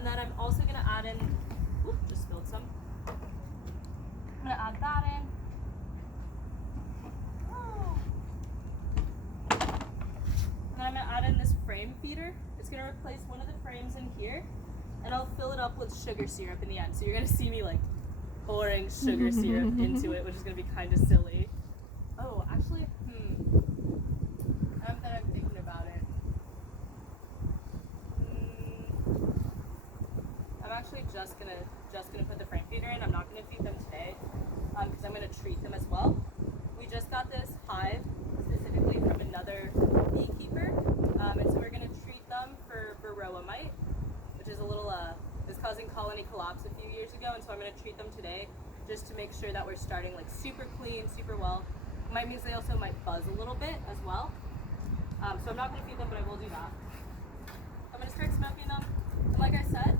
And then I'm also gonna add in, just spilled some. I'm gonna add that in. And then I'm gonna add in this frame feeder. It's gonna replace one of the frames in here, and I'll fill it up with sugar syrup in the end. So you're gonna see me like pouring sugar syrup into it, which is gonna be kind of silly. Oh, actually, now that I'm thinking about it, I'm actually just gonna put the frame feeder in. I'm not gonna feed them today, because I'm gonna treat them as well. We just got this hive specifically from another beekeeper, and so we're gonna treat them for varroa mite, which is a little is causing colony collapse a few years ago, and so I'm gonna treat them today just to make sure that we're starting like super clean, super well. Might means they also might buzz a little bit as well. So I'm not gonna feed them, but I will do that. I'm gonna start smoking them, and like I said,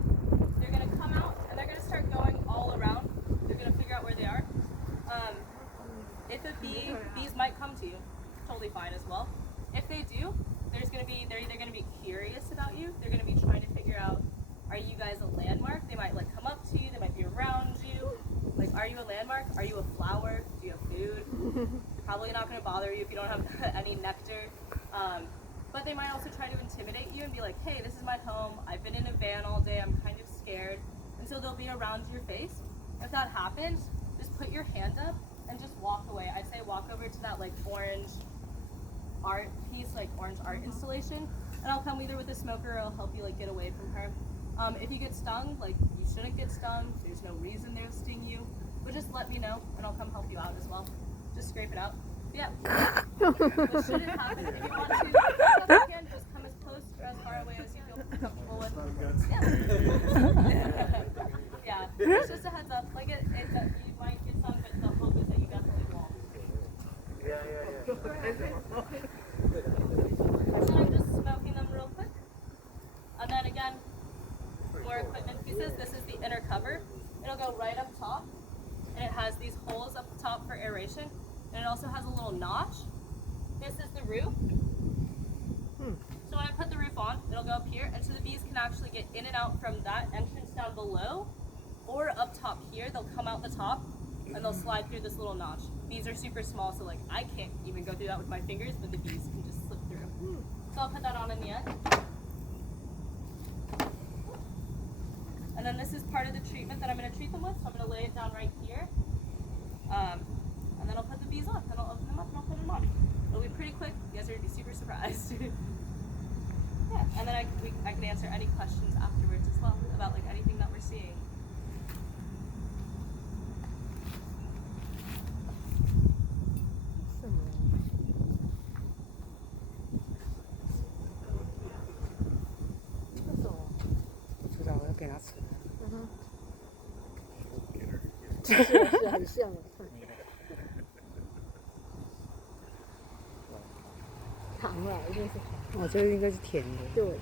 they're gonna come out and they're gonna start going all around. They're gonna figure out where they are. If a bees might come to you, totally fine as well. If they do, they're either gonna be curious about you. They're gonna be trying to figure out, are you guys a landmark? They might like come up to you. They might be around you. Like, are you a landmark? Are you a flower? Do you have food? Probably not gonna bother you if you don't have any nectar. But they might also try to intimidate you and be like, hey, this is my home. I've been in a van all day. I'm kind of scared. And so they'll be around your face. If that happens, just put your hand up and just walk away. I'd say walk over to that like orange art piece, like orange art installation, and I'll come either with a smoker or I'll help you like get away from her. If you get stung, like you shouldn't get stung. There's no reason they'll sting you, but just let me know and I'll come help you out as well. Just scrape it out. Yeah. It shouldn't happen. If you want to, you can just come as close or as far away as you feel comfortable with. Yeah. Yeah. It's just a heads up. Like you might get stung, but the hope is that you definitely won't. Yeah. So I'm just smoking them real quick. And then again, more equipment pieces. This is the inner cover. It'll go right up top, and it has these holes up top for aeration, and it also has a little notch. This is the roof. So when I put the roof on, it'll go up here, and so the bees can actually get in and out from that entrance down below, or up top here. They'll come out the top, and they'll slide through this little notch. Bees are super small, so like I can't even go through that with my fingers, but the bees can just slip through. So I'll put that on in the end. And then this is part of the treatment that I'm going to treat them with, so I'm going to lay it down right here. And then I'll put the bees on, and I'll open them up and I'll put them on. It'll be pretty quick. You guys are going to be super surprised. Yeah, and then I can answer any questions afterwards as well about like anything that we're seeing. Mm-hmm. 是很像。糖了，一定是糖。哦，这个应该是甜的。对。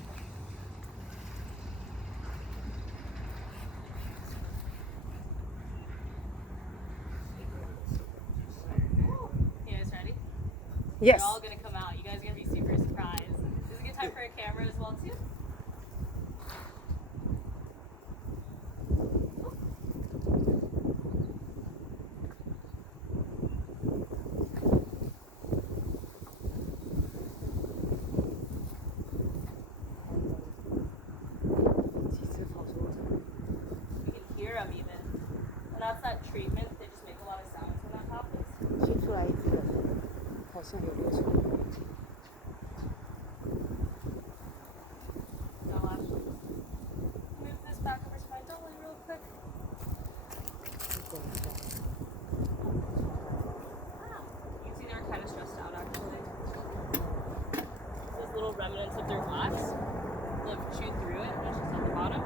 You guys ready? Yes. They're all gonna come out. You guys are gonna be super surprised. This is a good time for a camera as well too. And that's that treatment. They just make a lot of sounds when that happens. 吸出来一只了，好像有流出来。So I'll actually just move this back over to my dolly real quick. You can see they're kind of stressed out actually. Those little remnants of their wax. They've chewed through it, and it's just at the bottom.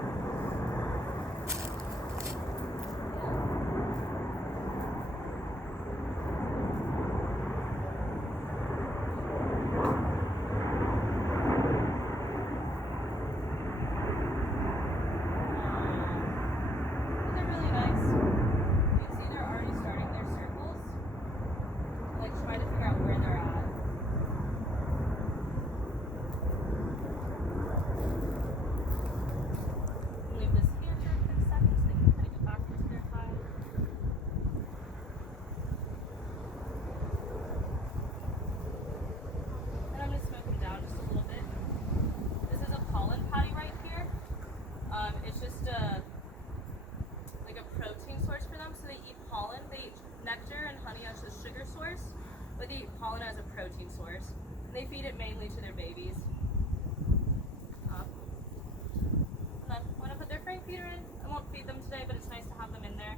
feed them today, but it's nice to have them in there.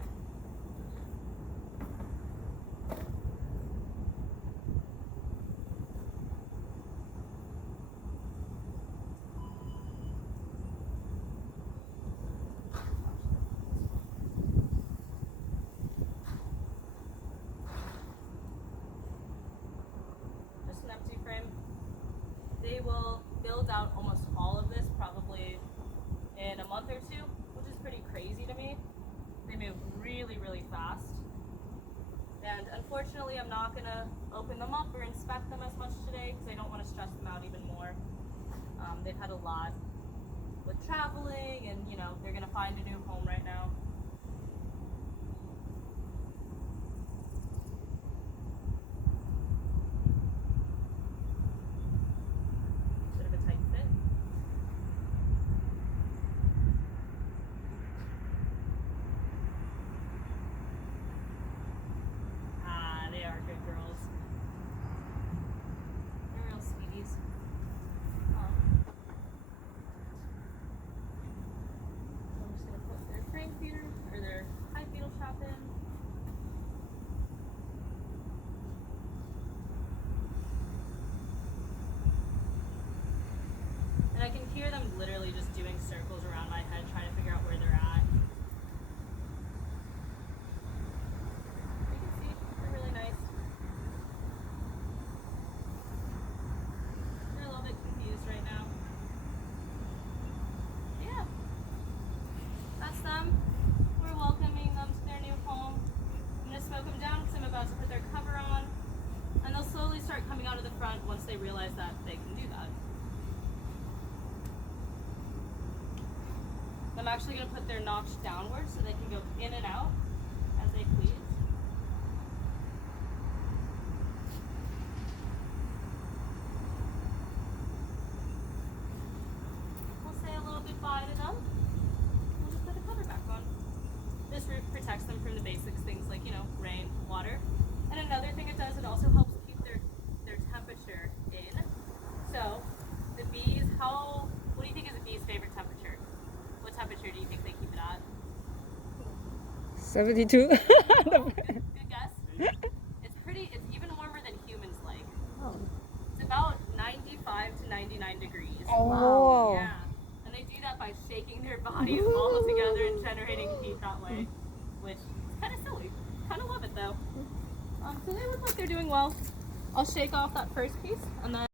Just an empty frame. They will build out almost all of this probably in a month or two, which is pretty crazy to me. They move really, really fast. And unfortunately, I'm not gonna open them up or inspect them as much today because I don't want to stress them out even more. They've had a lot with traveling and, you know, they're gonna find a new home right now. Bit of a tight fit. Ah, they are good girls. They're real sweeties. I'm just gonna put their frame feeder or their hive beetle trap in. And I can hear them literally just doing circles around my head, trying to figure out where they're at. You can see they're really nice. They're a little bit confused right now. Yeah, that's them. We're welcoming them to their new home. I'm gonna smoke them down because I'm about to put their cover on, and they'll slowly start coming out of the front once they realize that they can do that. I'm actually going to put their notch downwards so they can go in and out as they please. We'll say a little goodbye to them. We'll just put the cover back on. This roof protects them from the basics, things like, you know, rain, water. And another thing it does, it also helps keep their temperature in. So the bees, what do you think is a bee's favorite temperature? What temperature do you think they keep it at? 72. Good guess. It's even warmer than humans like. Oh. It's about 95 to 99 degrees. Oh. Yeah. And they do that by shaking their bodies all together and generating heat that way. Which is kind of silly. Kind of love it though. So they look like they're doing well. I'll shake off that first piece and then